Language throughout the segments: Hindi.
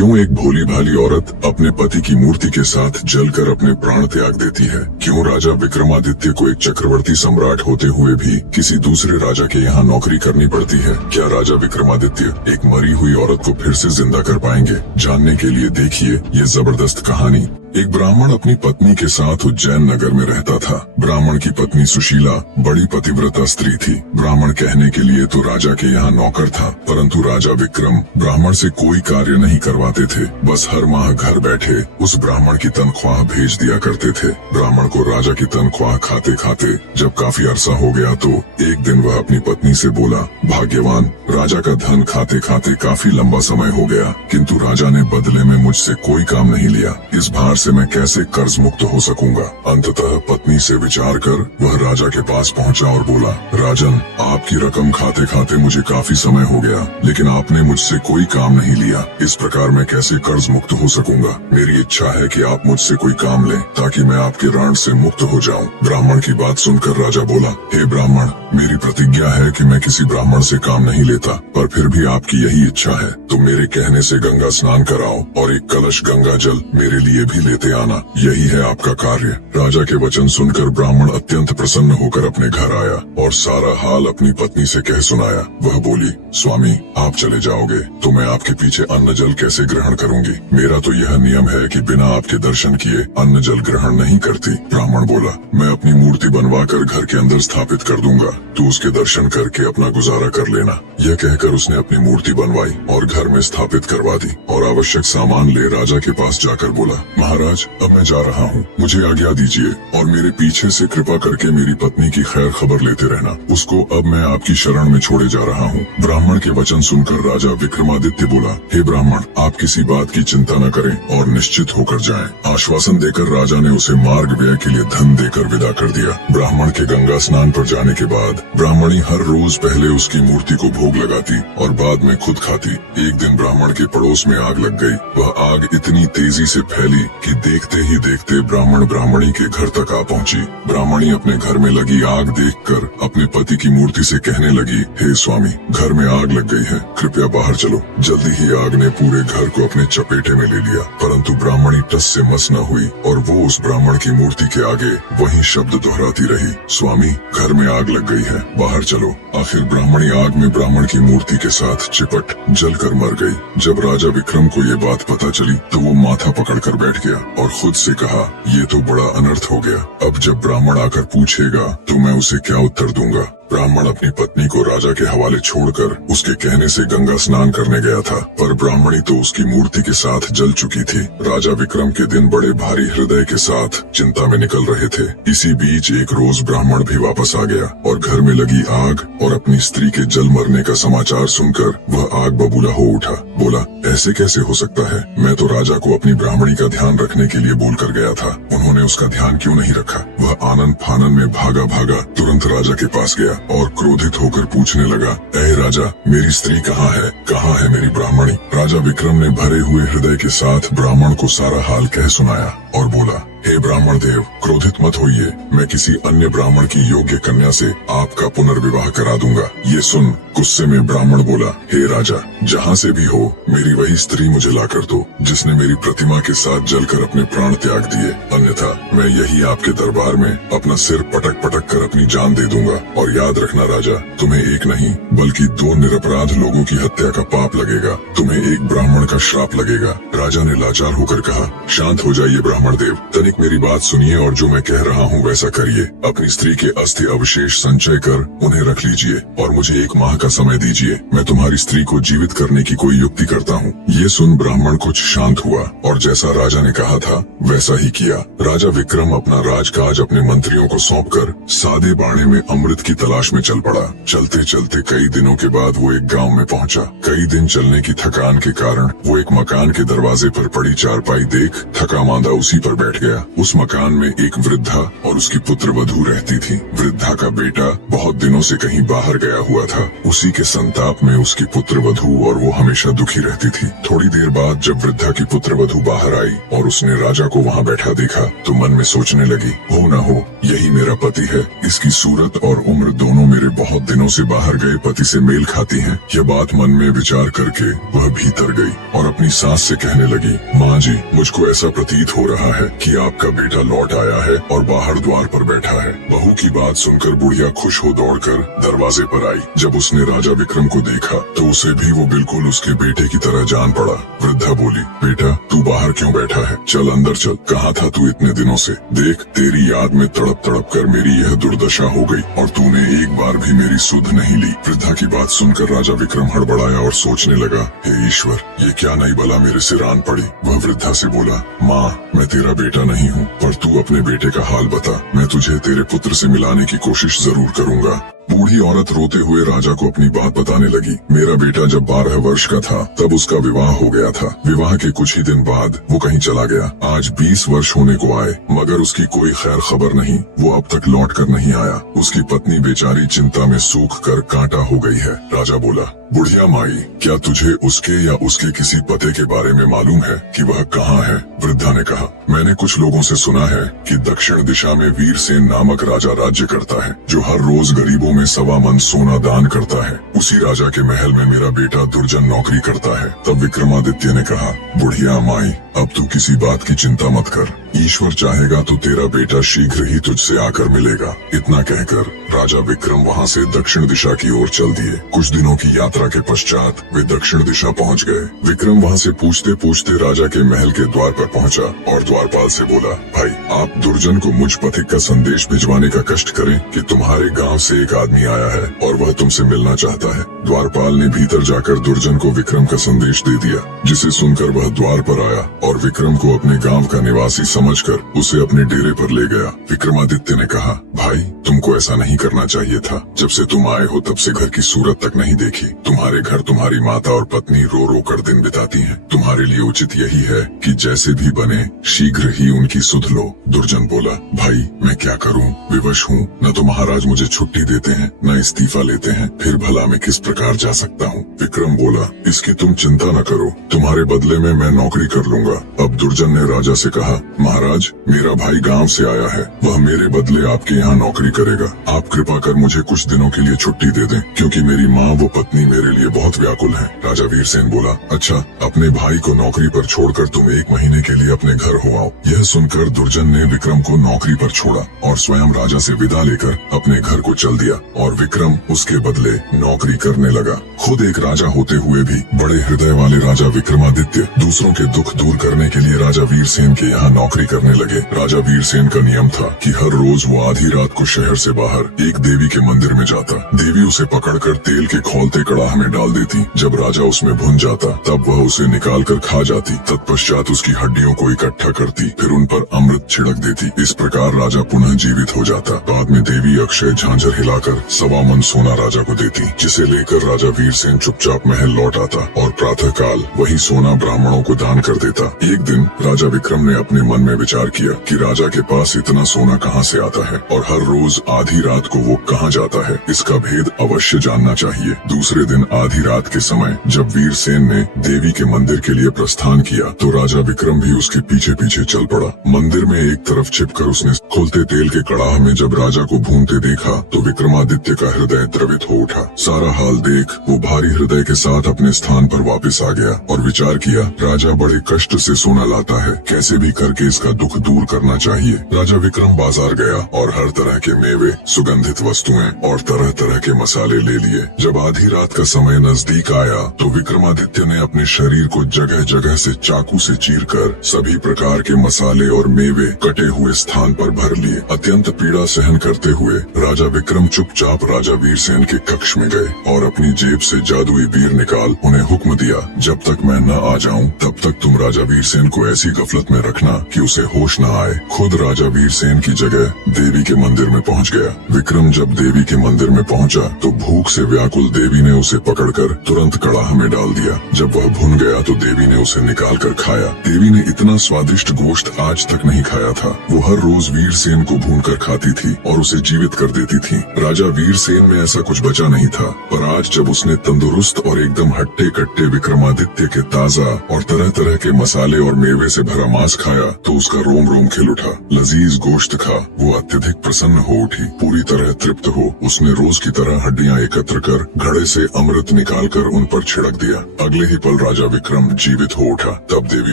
क्यों एक भोली भाली औरत अपने पति की मूर्ति के साथ जलकर अपने प्राण त्याग देती है? क्यों राजा विक्रमादित्य को एक चक्रवर्ती सम्राट होते हुए भी किसी दूसरे राजा के यहाँ नौकरी करनी पड़ती है? क्या राजा विक्रमादित्य एक मरी हुई औरत को फिर से जिंदा कर पाएंगे? जानने के लिए देखिए ये जबरदस्त कहानी। एक ब्राह्मण अपनी पत्नी के साथ उज्जैन नगर में रहता था। ब्राह्मण की पत्नी सुशीला बड़ी पतिव्रता स्त्री थी। ब्राह्मण कहने के लिए तो राजा के यहाँ नौकर था, परंतु राजा विक्रम ब्राह्मण से कोई कार्य नहीं करवाते थे। बस हर माह घर बैठे उस ब्राह्मण की तनख्वाह भेज दिया करते थे। ब्राह्मण को राजा की तनख्वाह खाते खाते जब काफी अरसा हो गया तो एक दिन वह अपनी पत्नी से बोला, भाग्यवान, राजा का धन खाते खाते काफी लंबा समय हो गया, किंतु राजा ने बदले में मुझसे कोई काम नहीं लिया। इस भार से मैं कैसे कर्ज मुक्त हो सकूंगा? अंततः पत्नी से विचार कर वह राजा के पास पहुंचा और बोला, राजन, आपकी रकम खाते खाते मुझे काफी समय हो गया, लेकिन आपने मुझसे कोई काम नहीं लिया। इस प्रकार मैं कैसे कर्ज मुक्त हो सकूंगा? मेरी इच्छा है कि आप मुझसे कोई काम लें ताकि मैं आपके ऋण से मुक्त हो जाऊं। ब्राह्मण की बात सुनकर राजा बोला, हे ब्राह्मण, मेरी प्रतिज्ञा है कि मैं किसी ब्राह्मण से काम नहीं लेता, पर फिर भी आपकी यही इच्छा है तो मेरे कहने से गंगा स्नान कराओ और एक कलश गंगा जल मेरे लिए भी लेते आना। यही है आपका कार्य। राजा के वचन सुनकर ब्राह्मण अत्यंत प्रसन्न होकर अपने घर आया और सारा हाल अपनी पत्नी से कह सुनाया। वह बोली, स्वामी, आप चले जाओगे तो मैं आपके पीछे अन्न जल कैसे ग्रहण करूंगी? मेरा तो यह नियम है कि बिना आपके दर्शन किए अन्न जल ग्रहण नहीं करती। ब्राह्मण बोला, मैं अपनी मूर्ति बनवा कर घर के अंदर स्थापित कर दूंगा, तू उसके दर्शन करके अपना गुजारा कर लेना। यह कहकर उसने अपनी मूर्ति बनवाई और घर में स्थापित करवा दी और आवश्यक सामान ले राजा के पास जाकर बोला, महाराज, अब मैं जा रहा हूँ, मुझे आज्ञा दीजिए और मेरे पीछे से कृपा करके मेरी पत्नी की खैर खबर लेते रहना। उसको अब मैं आपकी शरण में छोड़े जा रहा हूँ। ब्राह्मण के वचन सुनकर राजा विक्रमादित्य बोला, हे ब्राह्मण, आप किसी बात की चिंता न करें और निश्चित होकर जाएं। आश्वासन देकर राजा ने उसे मार्ग व्यय के लिए धन देकर विदा कर दिया। ब्राह्मण के गंगा स्नान पर जाने के बाद ब्राह्मणी हर रोज पहले उसकी मूर्ति को भोग लगाती और बाद में खुद खाती। एक दिन ब्राह्मण के पड़ोस में आग लग गई। वह आग इतनी तेजी से फैली कि देखते ही देखते ब्राह्मण ब्राह्मणी के घर तक आ पहुंची। ब्राह्मणी अपने घर में लगी आग देखकर अपने पति की मूर्ति से कहने लगी, हे स्वामी, घर में आग लग गई है, कृपया बाहर चलो। जल्दी ही आग ने पूरे घर को अपने चपेटे में ले लिया, परंतु ब्राह्मणी टस से मस न हुई और वो उस ब्राह्मण की मूर्ति के आगे वही शब्द दोहराती रही, स्वामी, घर में आग लग गई है, बाहर चलो। आखिर ब्राह्मणी आग में ब्राह्मण की मूर्ति के साथ चिपट जलकर मर गई। जब राजा विक्रम को ये बात पता चली तो वो माथा पकड़कर बैठ गया और खुद से कहा, ये तो बड़ा अनर्थ हो गया। अब जब ब्राह्मण आकर पूछेगा तो मैं उसे क्या उत्तर दूंगा? ब्राह्मण अपनी पत्नी को राजा के हवाले छोड़कर उसके कहने से गंगा स्नान करने गया था, पर ब्राह्मणी तो उसकी मूर्ति के साथ जल चुकी थी। राजा विक्रम के दिन बड़े भारी हृदय के साथ चिंता में निकल रहे थे। इसी बीच एक रोज ब्राह्मण भी वापस आ गया और घर में लगी आग और अपनी स्त्री के जल मरने का समाचार सुनकर वह आग बबूला हो उठा। बोला, ऐसे कैसे हो सकता है? मैं तो राजा को अपनी ब्राह्मणी का ध्यान रखने के लिए बोल कर गया था, उन्होंने उसका ध्यान क्यों नहीं रखा? वह आनंद फानन में भागा भागा तुरंत राजा के पास गया और क्रोधित होकर पूछने लगा, ऐ राजा, मेरी स्त्री कहाँ है? कहाँ है मेरी ब्राह्मणी? राजा विक्रम ने भरे हुए हृदय के साथ ब्राह्मण को सारा हाल कह सुनाया और बोला, हे ब्राह्मण देव, क्रोधित मत होइए, मैं किसी अन्य ब्राह्मण की योग्य कन्या से आपका पुनर्विवाह करा दूंगा। ये सुन गुस्से में ब्राह्मण बोला, हे राजा, जहाँ से भी हो मेरी वही स्त्री मुझे ला कर दो जिसने मेरी प्रतिमा के साथ जलकर अपने प्राण त्याग दिए, अन्यथा मैं यही आपके दरबार में अपना सिर पटक पटक कर अपनी जान दे दूंगा। और याद रखना राजा, तुम्हें एक नहीं बल्कि 2 निरपराध लोगों की हत्या का पाप लगेगा, तुम्हें एक ब्राह्मण का श्राप लगेगा। राजा ने लाचार होकर कहा, शांत हो जाइए ब्राह्मण देव, तनिक मेरी बात सुनिए और जो मैं कह रहा हूँ वैसा करिए। अपनी स्त्री के अस्थि अवशेष संचय कर उन्हें रख लीजिए और मुझे 1 माह का समय दीजिए, मैं तुम्हारी स्त्री को जीवित करने की कोई युक्ति करता हूँ। ये सुन ब्राह्मण कुछ शांत हुआ और जैसा राजा ने कहा था वैसा ही किया। राजा विक्रम अपना राजकाज अपने मंत्रियों को सौंपकर सादे बाणे में अमृत की तलाश में चल पड़ा। चलते चलते कई दिनों के बाद वो एक गांव में पहुंचा। कई दिन चलने की थकान के कारण वो एक मकान के दरवाजे पर पड़ी चारपाई देख थका मांदा उसी पर बैठ गया। उस मकान में एक वृद्धा और उसकी पुत्र वधू रहती थी। वृद्धा का बेटा बहुत दिनों से कहीं बाहर गया हुआ था। उसी के संताप में उसकी पुत्र वधू और वो हमेशा दुखी रहती थी। थोड़ी देर बाद जब वृद्धा की पुत्र वधू बाहर आई और उसने राजा को वहाँ बैठा देखा तो मन में सोचने लगी, हो न हो यही मेरा पति है। इसकी सूरत और उम्र दोनों मेरे बहुत दिनों से बाहर गए पति से मेल खाती हैं। यह बात मन में विचार करके वह भीतर गई और अपनी सास से कहने लगी, माँ जी, मुझको ऐसा प्रतीत हो रहा है कि आपका बेटा लौट आया है और बाहर द्वार पर बैठा है। बहू की बात सुनकर बुढ़िया खुश हो दौड़कर दरवाजे पर आई। जब उसने राजा विक्रम को देखा तो उसे भी वो बिल्कुल उसके बेटे की तरह जान पड़ा। वृद्धा बोली, बेटा तू बाहर क्यों बैठा है? चल अंदर चल। कहाँ था तू इतने दिनों से? देख, तेरी याद में तड़प तड़प कर मेरी यह दुर्दशा हो गई और तूने एक बार भी मेरी सुध नहीं ली। वृद्धा की बात सुनकर राजा विक्रम हड़बड़ाया और सोचने लगा, हे ईश्वर, ये क्या नई बला मेरे सिर आन पड़ी। वह वृद्धा से बोला, माँ, मैं तेरा बेटा नहीं हूँ, पर तू अपने बेटे का हाल बता। मैं तुझे तेरे पुत्र से मिलाने की कोशिश जरूर करूँगा। बूढ़ी औरत रोते हुए राजा को अपनी बात बताने लगी। मेरा बेटा जब 12 वर्ष का था तब उसका विवाह हो गया था। विवाह के कुछ ही दिन बाद वो कहीं चला गया। आज 20 वर्ष होने को आए मगर उसकी कोई खैर खबर नहीं। वो अब तक लौट कर नहीं आया। उसकी पत्नी बेचारी चिंता में सूख कर कांटा हो गई है। राजा बोला, बुढ़िया माई, क्या तुझे उसके या उसके किसी पते के बारे में मालूम है कि वह कहाँ है? वृद्धा ने कहा, मैंने कुछ लोगों से सुना है कि दक्षिण दिशा में वीरसेन नामक राजा राज्य करता है, जो हर रोज गरीबों में 1.25 मन सोना दान करता है। उसी राजा के महल में मेरा बेटा दुर्जन नौकरी करता है। तब विक्रमादित्य ने कहा, बुढ़िया माई, अब तू किसी बात की चिंता मत कर। ईश्वर चाहेगा तो तेरा बेटा शीघ्र ही तुझसे आकर मिलेगा। इतना कहकर राजा विक्रम वहाँ से दक्षिण दिशा की ओर चल दिए। कुछ दिनों की यात्रा के पश्चात वे दक्षिण दिशा पहुँच गए। विक्रम वहाँ से पूछते पूछते राजा के महल के द्वार पर पहुँचा और द्वारपाल से बोला, भाई, आप दुर्जन को मुझ पथिक का संदेश भिजवाने का कष्ट करें कि तुम्हारे गांव से एक आदमी आया है और वह तुमसे मिलना चाहता है। द्वारपाल ने भीतर जाकर दुर्जन को विक्रम का संदेश दे दिया, जिसे सुनकर वह द्वार पर आया और विक्रम को अपने गांव का निवासी समझकर उसे अपने डेरे पर ले गया। विक्रमादित्य ने कहा, भाई, तुमको ऐसा नहीं करना चाहिए था। जब से तुम आए हो तब से घर की सूरत तक नहीं देखी। तुम्हारे घर तुम्हारी माता और पत्नी रो रो कर दिन बिताती हैं। तुम्हारे लिए उचित यही है कि जैसे भी बने शीघ्र ही उनकी सुध लो। दुर्जन बोला, भाई, मैं क्या करूं? विवश हूं। न तो महाराज मुझे छुट्टी देते हैं, न इस्तीफा लेते हैं। फिर भला मैं किस प्रकार जा सकता हूं? विक्रम बोला, इसकी तुम चिंता न करो, तुम्हारे बदले में मैं नौकरी कर लूंगा। अब दुर्जन ने राजा से कहा, महाराज, मेरा भाई गांव से आया है, वह मेरे बदले आपके यहाँ नौकरी करेगा। आप कृपा कर मुझे कुछ दिनों के लिए छुट्टी दे दें, क्योंकि मेरी माँ व पत्नी मेरे लिए बहुत व्याकुल है। राजा वीरसेन बोला, अच्छा, अपने भाई को नौकरी पर छोड़कर तुम 1 महीने के लिए अपने घर हो आओ। यह सुनकर दुर्जन ने विक्रम को नौकरी पर छोड़ा और स्वयं राजा से विदा लेकर अपने घर को चल दिया और विक्रम उसके बदले नौकरी करने लगा। खुद एक राजा होते हुए भी बड़े हृदय वाले राजा विक्रमादित्य दूसरों के दुख दूर करने के लिए राजा वीरसेन के यहाँ नौकरी करने लगे। राजा वीरसेन का नियम था कि हर रोज वो आधी रात को शहर से बाहर एक देवी के मंदिर में जाता। देवी उसे पकड़कर तेल के खौलते कड़ाह में डाल देती। जब राजा उसमें भुन जाता तब वह उसे निकाल कर खा जाती। तत्पश्चात उसकी हड्डियों को इकट्ठा करती, फिर उन पर अमृत छिड़क देती। इस प्रकार राजा पुनः जीवित हो जाता। बाद में देवी अक्षय झांझर हिलाकर 1.25 मन सोना राजा को देती, जिसे लेकर राजा वीरसेन चुपचाप महल लौट आता और प्रातः काल वही सोना ब्राह्मणों को दान कर देता। एक दिन राजा विक्रम ने अपने मन में विचार किया कि राजा के पास इतना सोना कहाँ से आता है और हर रोज आधी रात को वो कहाँ जाता है। इसका भेद अवश्य जानना चाहिए। दूसरे दिन आधी रात के समय जब वीरसेन ने देवी के मंदिर के लिए प्रस्थान किया तो राजा विक्रम भी उसके पीछे पीछे चल पड़ा। मंदिर में एक तरफ छिपकर उसने खुलते तेल के कड़ाह में जब राजा को भूनते देखा तो विक्रमादित्य का हृदय द्रवित हो उठा। सारा हाल देख वो भारी हृदय के साथ अपने स्थान पर वापस आ गया और विचार किया, राजा बड़े कष्ट से सोना लाता है, कैसे भी करके इसका दुख दूर करना चाहिए। राजा विक्रम बाजार गया और हर तरह के मेवे, सुगंधित वस्तुएं और तरह तरह के मसाले ले लिए। जब आधी रात का समय नजदीक आया तो विक्रमादित्य ने अपने शरीर को जगह जगह से चाकू से चीरकर सभी प्रकार के मसाले और मेवे कटे हुए स्थान पर भर लिए। अत्यंत पीड़ा सहन करते हुए राजा विक्रम चुपचाप राजा वीरसेन के कक्ष में गए और अपनी जेब से जादुई बीर निकाल उन्हें हुक्म दिया, जब तक मैं न आ जाऊं तब तक तुम राजा वीरसेन को ऐसी गफलत में रखना कि उसे होश न आए। खुद राजा वीरसेन की जगह देवी के मंदिर में पहुंच गया। विक्रम जब देवी के मंदिर में पहुंचा तो भूख से व्याकुल देवी ने उसे पकड़कर तुरंत कड़ाह में डाल दिया। जब वह भुन गया तो देवी ने उसे निकाल कर खाया। देवी ने इतना स्वादिष्ट गोश्त आज तक नहीं खाया था। वो हर रोज वीरसेन को भून कर खाती थी और उसे जीवित कर देती थी। राजा वीरसेन में ऐसा कुछ बचा नहीं था, पर आज जब उसने तंदुरुस्त और एकदम हट्टे कट्टे विक्रमादित्य के ताजा और तरह तरह के मसाले मसाले और मेवे से भरा मांस खाया तो उसका रोम रोम खिल उठा। लजीज गोश्त खा वो अत्यधिक प्रसन्न हो उठी। पूरी तरह तृप्त हो उसने रोज की तरह हड्डियां एकत्र कर घड़े से अमृत निकालकर उन पर छिड़क दिया। अगले ही पल राजा विक्रम जीवित हो उठा। तब देवी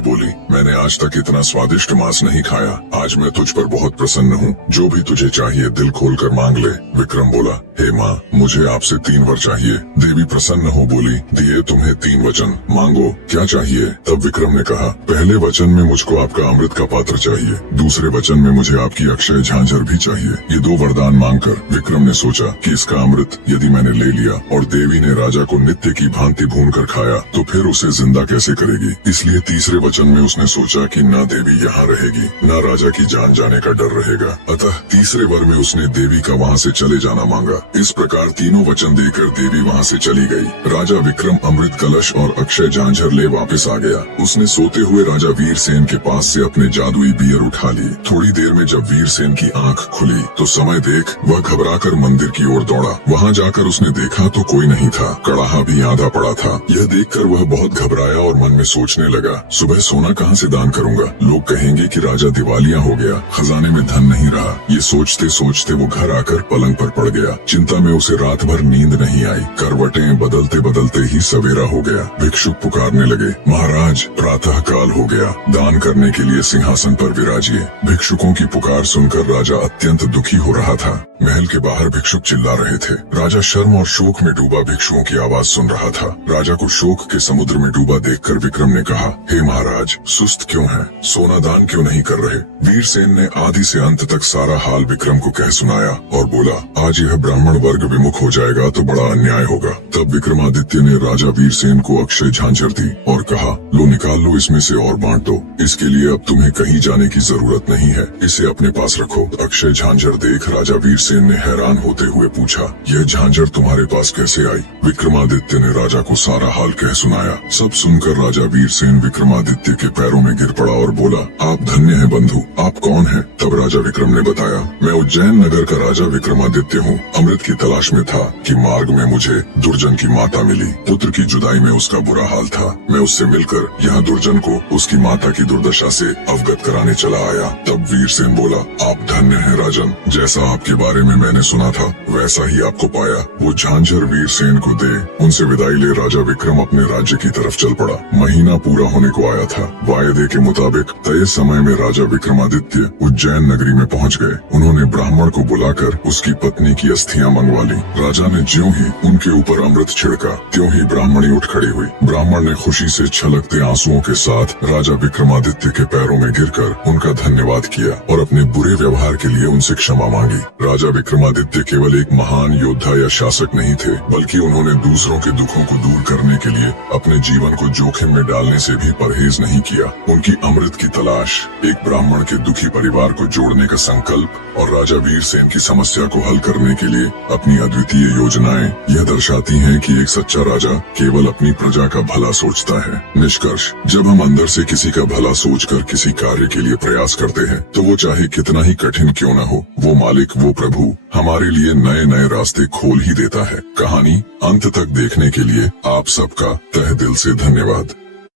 बोली, मैंने आज तक इतना स्वादिष्ट मांस नहीं खाया। आज मैं तुझ पर बहुत प्रसन्न हूँ। जो भी तुझे चाहिए दिल खोलकर मांग ले। विक्रम बोला, हे माँ, मुझे आपसे 3 वर चाहिए। देवी प्रसन्न हो बोली, दिए तुम्हें 3 वचन, मांगो क्या चाहिए। तब विक्रम ने कहा, पहले वचन में मुझको आपका अमृत का पात्र चाहिए, दूसरे वचन में मुझे आपकी अक्षय झांझर भी चाहिए। ये 2 वरदान मांगकर विक्रम ने सोचा कि इसका अमृत यदि मैंने ले लिया और देवी ने राजा को नित्य की भांति भून कर खाया तो फिर उसे जिंदा कैसे करेगी। इसलिए तीसरे वचन में उसने सोचा कि न देवी यहाँ रहेगी न राजा की जान जाने का डर रहेगा। अतः तीसरे वर में उसने देवी का वहाँ से चले जाना मांगा। इस प्रकार तीनों वचन देकर देवी वहाँ से चली गई। राजा विक्रम अमृत कलश और अक्षय झांझर ले वापस आ गया। उसने सोते हुए राजा वीरसेन के पास से अपने जादुई बियर उठा ली। थोड़ी देर में जब वीरसेन की आंख खुली तो समय देख वह घबराकर मंदिर की ओर दौड़ा। वहाँ जाकर उसने देखा तो कोई नहीं था। कड़ाहा भी आधा पड़ा था। यह देखकर वह बहुत घबराया और मन में सोचने लगा, सुबह सोना कहाँ से दान करूँगा। लोग कहेंगे कि राजा दिवालिया हो गया, खजाने में धन नहीं रहा। ये सोचते सोचते वो घर आकर पलंग पर पड़ गया। चिंता में उसे रात भर नींद नहीं आई। करवटें बदलते बदलते ही सवेरा हो गया। भिक्षुक पुकारने लगे, महाराज प्रातः काल हो गया, दान करने के लिए सिंहासन पर विराजिए। भिक्षुकों की पुकार सुनकर राजा अत्यंत दुखी हो रहा था। महल के बाहर भिक्षुक चिल्ला रहे थे। राजा शर्म और शोक में डूबा भिक्षुओं की आवाज सुन रहा था। राजा को शोक के समुद्र में डूबा देखकर विक्रम ने कहा, हे महाराज, सुस्त क्यों हैं? सोना दान क्यों नहीं कर रहे? वीरसेन ने आदि से अंत तक सारा हाल विक्रम को कह सुनाया और बोला, आज यह ब्राह्मण वर्ग विमुख हो जाएगा तो बड़ा अन्याय होगा। तब विक्रमादित्य ने राजा वीरसेन को अक्षय झांझर दी और कहा, लो निकाल लो इसमें से और बांट दो। इसके लिए अब तुम्हें कहीं जाने की जरूरत नहीं है, इसे अपने पास रखो। अक्षय झांझर देख राजा वीरसेन ने हैरान होते हुए पूछा, यह झांझर तुम्हारे पास कैसे आई? विक्रमादित्य ने राजा को सारा हाल कह सुनाया। सब सुनकर राजा वीरसेन विक्रमादित्य के पैरों में गिर पड़ा और बोला, आप धन्य हैं बंधु, आप कौन हैं? तब राजा विक्रम ने बताया, मैं उज्जैन नगर का राजा विक्रमादित्य हूँ। अमृत की तलाश में था कि मार्ग में मुझे दुर्जन की माता मिली। पुत्र की जुदाई में उसका बुरा हाल था। मैं उससे मिलकर यहाँ दुर्जन को उसकी माता की दुर्दशा से अवगत कराने चला आया। तब वीरसेन बोला, आप धन्य हैं राजन, जैसा आपके बारे में मैंने सुना था वैसा ही आपको पाया। वो झांझर वीरसेन को दे उनसे विदाई ले राजा विक्रम अपने राज्य की तरफ चल पड़ा। महीना पूरा होने को आया था। वायदे के मुताबिक तय समय में राजा विक्रमादित्य उज्जैन नगरी में पहुंच गए। उन्होंने ब्राह्मण को बुलाकर उसकी पत्नी की अस्थियां मंगवा ली। राजा ने ज्यों ही उनके ऊपर अमृत छिड़का त्यों ही ब्राह्मणी उठ खड़ी हुई। ब्राह्मण ने खुशी से छलकते आंसुओं के साथ राजा विक्रमादित्य के पैरों में गिरकर उनका धन्यवाद किया और अपने बुरे व्यवहार के लिए उनसे क्षमा मांगी। राजा विक्रमादित्य केवल एक महान योद्धा या शासक नहीं थे, बल्कि उन्होंने दूसरों के दुखों को दूर करने के लिए अपने जीवन को जोखिम में डालने से भी परहेज नहीं किया। उनकी अमृत की तलाश, एक ब्राह्मण के दुखी परिवार को जोड़ने का संकल्प और राजा वीरसेन की समस्या को हल करने के लिए अपनी अद्वितीय योजनाएं यह दर्शाती हैं कि एक सच्चा राजा केवल अपनी प्रजा का भला सोचता है। निष्कर्ष, जब हम अंदर से किसी का भला सोचकर किसी कार्य के लिए प्रयास करते हैं तो वो चाहे कितना ही कठिन क्यों न हो, वो मालिक, वो प्रभु हमारे लिए नए नए रास्ते खोल ही देता है। कहानी अंत तक देखने के लिए आप सबका तहे दिल से धन्यवाद।